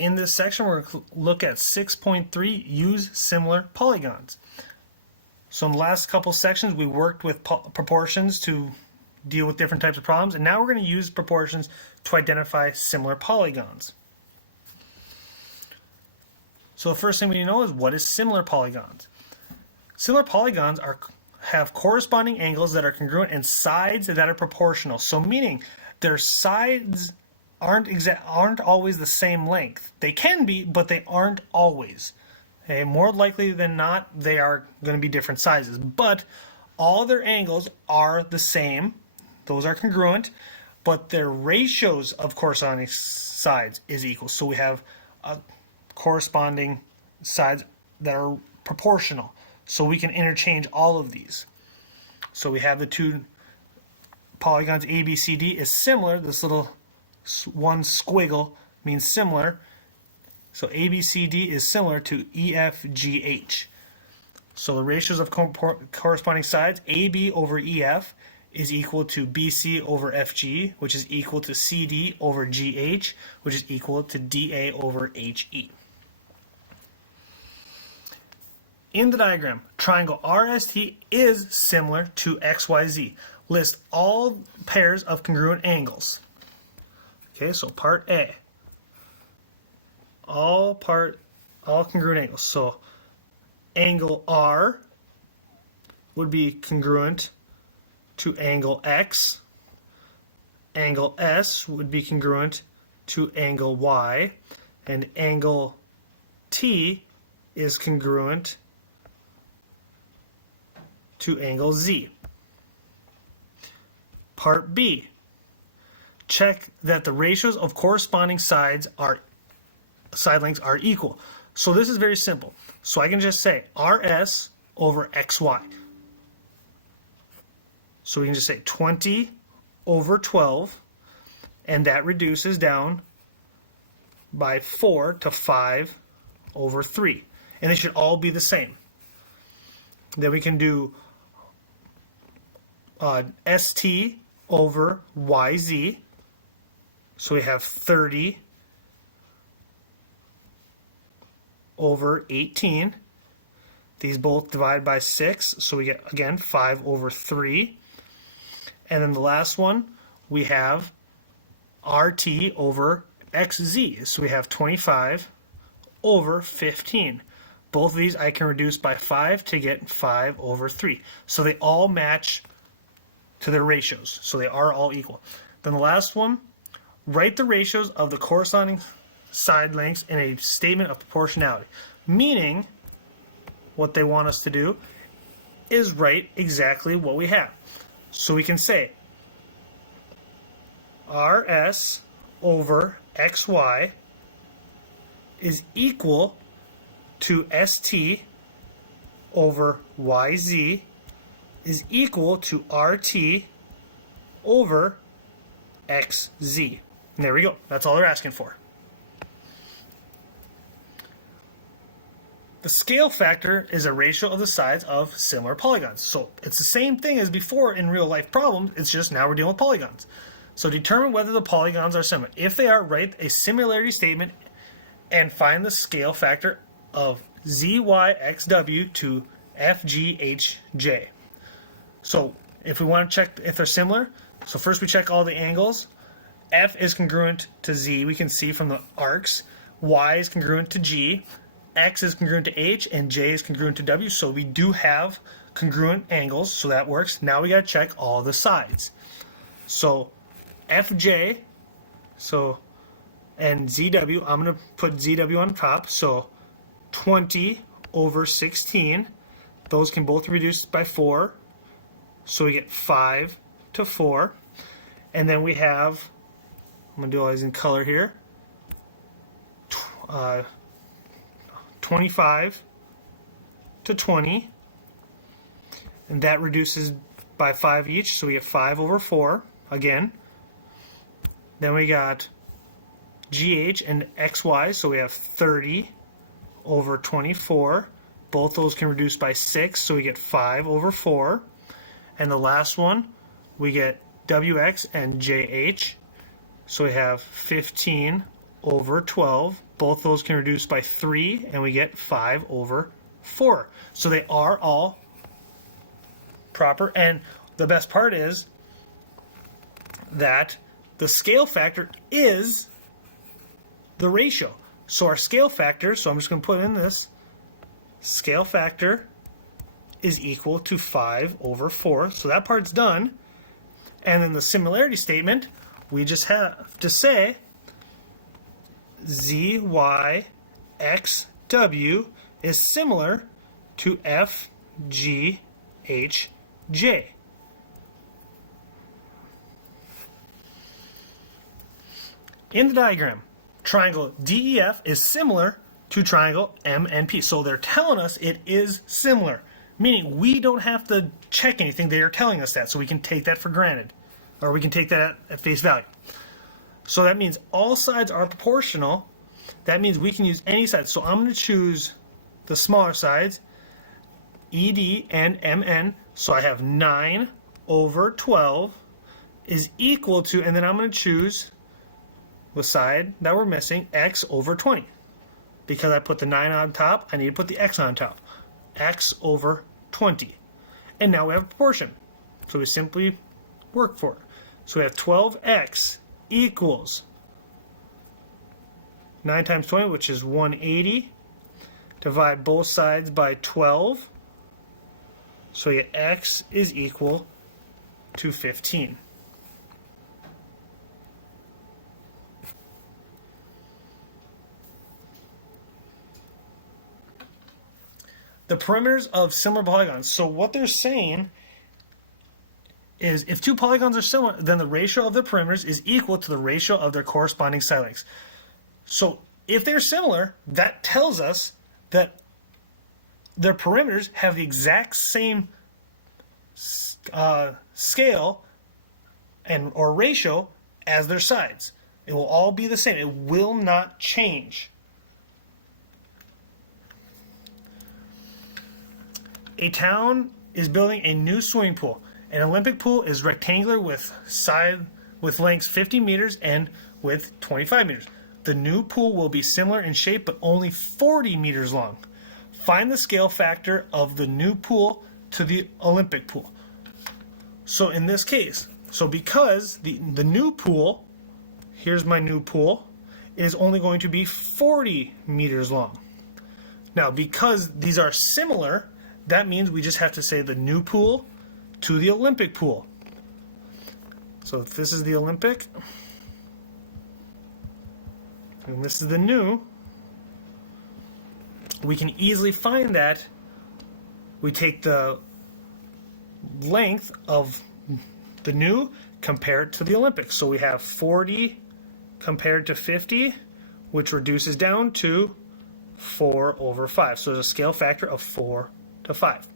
In this section, we're going to look at 6.3, use similar polygons. So in the last couple sections, we worked with proportions to deal with different types of problems, and now we're going to use proportions to identify similar polygons. So the first thing we need to know is, what is similar polygons? Similar polygons have corresponding angles that are congruent and sides that are proportional. So meaning their sides aren't always the same length. They can be, but they aren't always. Okay, more likely than not, they are going to be different sizes. But all their angles are the same. Those are congruent, but their ratios of corresponding sides is equal. So we have corresponding sides that are proportional. So we can interchange all of these. So we have the two polygons ABCD is similar. This little one squiggle means similar. So ABCD is similar to EFGH. So the ratios of corresponding sides, AB over EF is equal to BC over FG, which is equal to CD over GH, which is equal to DA over HE. In the diagram, triangle RST is similar to XYZ. List all pairs of congruent angles. Okay, so part A. All congruent angles. So angle R would be congruent to angle X. Angle S would be congruent to angle Y. And angle T is congruent to angle Z. Part B. Check that the ratios of corresponding side lengths are equal. So this is very simple. So I can just say RS over XY. So we can just say 20 over 12, and that reduces down by 4 to 5 over 3. And they should all be the same. Then we can do ST over YZ. So we have 30 over 18. These both divide by 6, so we get, again, 5 over 3. And then the last one, we have RT over XZ. So we have 25 over 15. Both of these I can reduce by 5 to get 5 over 3. So they all match to their ratios. So they are all equal. Then the last one, write the ratios of the corresponding side lengths in a statement of proportionality. Meaning, what they want us to do is write exactly what we have. So we can say RS over XY is equal to ST over YZ is equal to RT over XZ. And there we go. That's all they're asking for. The scale factor is a ratio of the sides of similar polygons. So it's the same thing as before in real life problems, it's just now we're dealing with polygons. So determine whether the polygons are similar. If they are, write a similarity statement and find the scale factor of ZYXW to FGHJ. So if we want to check if they're similar, so first we check all the angles. F is congruent to Z, we can see from the arcs. Y is congruent to G. X is congruent to H, and J is congruent to W. So we do have congruent angles, so that works. Now we got to check all the sides. So FJ, and ZW, I'm going to put ZW on top. So 20 over 16, those can both reduce by 4. So we get 5 to 4. And then we have, I'm going to do all these in color here, 25 to 20, and that reduces by 5 each, so we get 5 over 4 again. Then we got GH and XY, so we have 30 over 24. Both those can reduce by 6, so we get 5 over 4. And the last one, we get WX and JH, so we have 15 over 12. Both those can reduce by 3, and we get 5 over 4. So they are all proper, and the best part is that the scale factor is the ratio. So our scale factor, so I'm just going to put in this, scale factor is equal to 5 over 4. So that part's done. And then the similarity statement, we just have to say Z, Y, X, W is similar to F, G, H, J. In the diagram, triangle DEF is similar to triangle MNP. So they're telling us it is similar, meaning we don't have to check anything. They are telling us that, so we can take that for granted, or we can take that at face value. So that means all sides are proportional. That means we can use any side. So I'm going to choose the smaller sides, ED and MN. So I have 9 over 12 is equal to, and then I'm going to choose the side that we're missing, X over 20. Because I put the 9 on top, I need to put the X on top. X over 20. And now we have a proportion. So we simply work for it. So we have 12X equals 9 times 20, which is 180. Divide both sides by 12. So you get X is equal to 15. The perimeters of similar polygons. So what they're saying is if two polygons are similar, then the ratio of their perimeters is equal to the ratio of their corresponding side lengths. So if they're similar, that tells us that their perimeters have the exact same scale and or ratio as their sides. It will all be the same. It will not change. A town is building a new swimming pool. An Olympic pool is rectangular with lengths 50 meters and width 25 meters. The new pool will be similar in shape but only 40 meters long. Find the scale factor of the new pool to the Olympic pool. So in this case, because the new pool, here's my new pool, is only going to be 40 meters long. Now because these are similar, that means we just have to say the new pool to the Olympic pool. So if this is the Olympic, and this is the new, we can easily find that. We take the length of the new, compare it to the Olympic. So we have 40 compared to 50, which reduces down to 4 over 5. So there's a scale factor of 4 to 5.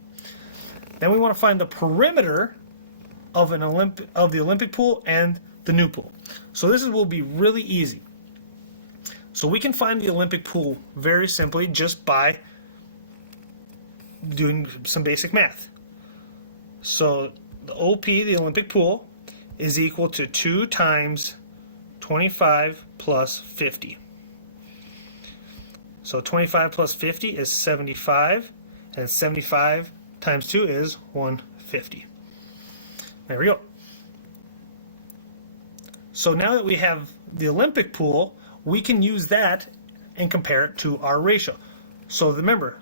Then we want to find the perimeter of the Olympic pool and the new pool. So this will be really easy. So we can find the Olympic pool very simply just by doing some basic math. So the OP, the Olympic pool, is equal to 2 times 25 plus 50. So 25 plus 50 is 75. And 75 times 2 is 150. There we go. So now that we have the Olympic pool, we can use that and compare it to our ratio. So remember,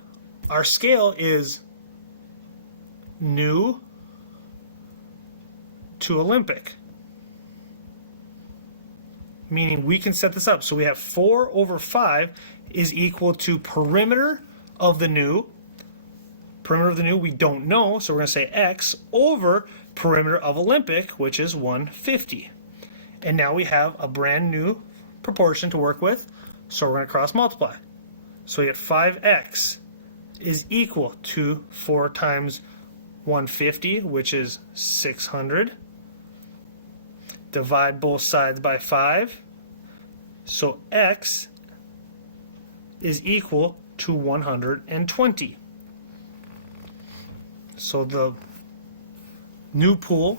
our scale is new to Olympic, meaning we can set this up. So we have 4 over 5 is equal to perimeter of the new. Perimeter of the new we don't know, so we're going to say X over perimeter of Olympic, which is 150. And now we have a brand new proportion to work with, so we're going to cross multiply. So we get 5X is equal to 4 times 150, which is 600. Divide both sides by 5. So X is equal to 120. So the new pool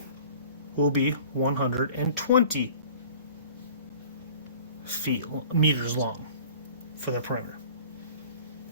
will be 120 meters long. for the perimeter.